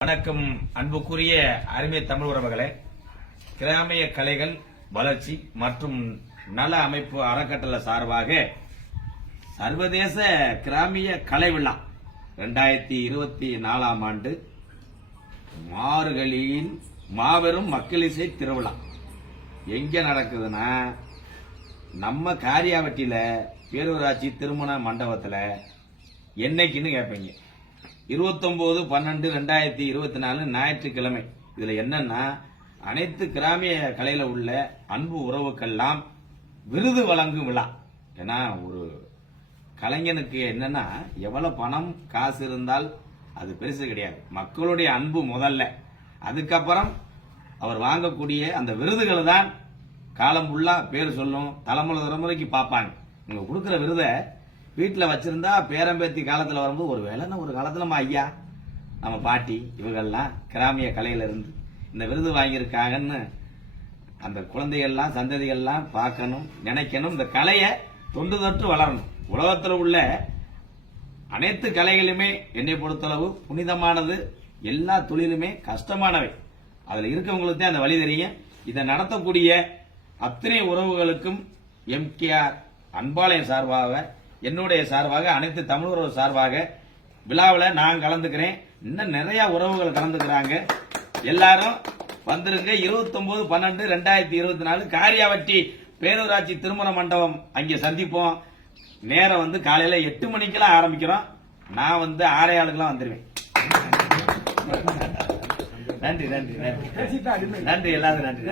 வணக்கம் அன்புக்குரிய அருமை தமிழ் உறவுகளே. கிராமிய கலைகள் வளர்ச்சி மற்றும் நல அமைப்பு அறக்கட்டளை சார்பாக சர்வதேச கிராமிய கலை விழா 2024 ஆண்டு மார்கழியின் மாபெரும் மக்களிசை திருவிழா எங்க நடக்குதுன்னா நம்ம காரியாவட்டியில பேரூராட்சி திருமண மண்டபத்தில் என்னைக்குன்னு கேட்பீங்க. 29/12/2024 ஞாயிற்றுக்கிழமை. இதுல என்னன்னா அனைத்து கிராமிய கலையில உள்ள அன்பு உறவுக்கெல்லாம் விருது வழங்கும் விழா. ஏன்னா ஒரு கலைஞனுக்கு என்னன்னா எவ்வளவு பணம் காசு இருந்தால் அது பெருசு கிடையாது. மக்களுடைய அன்பு முதல்ல, அதுக்கப்புறம் அவர் வாங்கக்கூடிய அந்த விருதுகள் தான் காலம் ஃபுல்லா பேர் சொல்லும், தலைமுறைக்கு பார்ப்பாங்க. நீங்க கொடுக்கிற விருதை வீட்டில் வச்சிருந்தா பேரம்பேத்தி காலத்தில் வரும்போது ஒரு வேலை ஒரு காலத்தில் நம்ம ஐயா நம்ம பாட்டி இவங்கெல்லாம் கிராமிய கலையில இருந்து இந்த விருது வாங்கியிருக்காங்கன்னு அந்த குழந்தைகள்லாம் சந்ததிகள்லாம் பார்க்கணும், நினைக்கணும். இந்த கலையை தொண்டு தொட்டு வளரணும். உலகத்தில் உள்ள அனைத்து கலைகளுமே என்னை பொறுத்தளவு புனிதமானது. எல்லா தொழிலுமே கஷ்டமானவை. அதுல இருக்கவங்களுக்கு தான் அந்த வழி தெரியும். இதை நடத்தக்கூடிய அத்தனை உறவுகளுக்கும் எம்கேஆர் அன்பாலயம் சார்பாக, என்னுடைய சார்பாக, அனைத்து தமிழ் உறவு சார்பாக விழாவில் நான் கலந்துக்கிறேன். இன்னும் நிறைய உறவுகள் கலந்துக்கிறாங்க. எல்லாரும் வந்துருங்க. 29/12/2024 காரியாவட்டி பேரூராட்சி திருமண மண்டபம் அங்கே சந்திப்போம். நேரம் காலையில 8 மணிக்கெல்லாம் ஆரம்பிக்கிறோம். நான் 6:15 வந்துருவேன். நன்றி நன்றி நன்றி நன்றி எல்லாரும் நன்றி.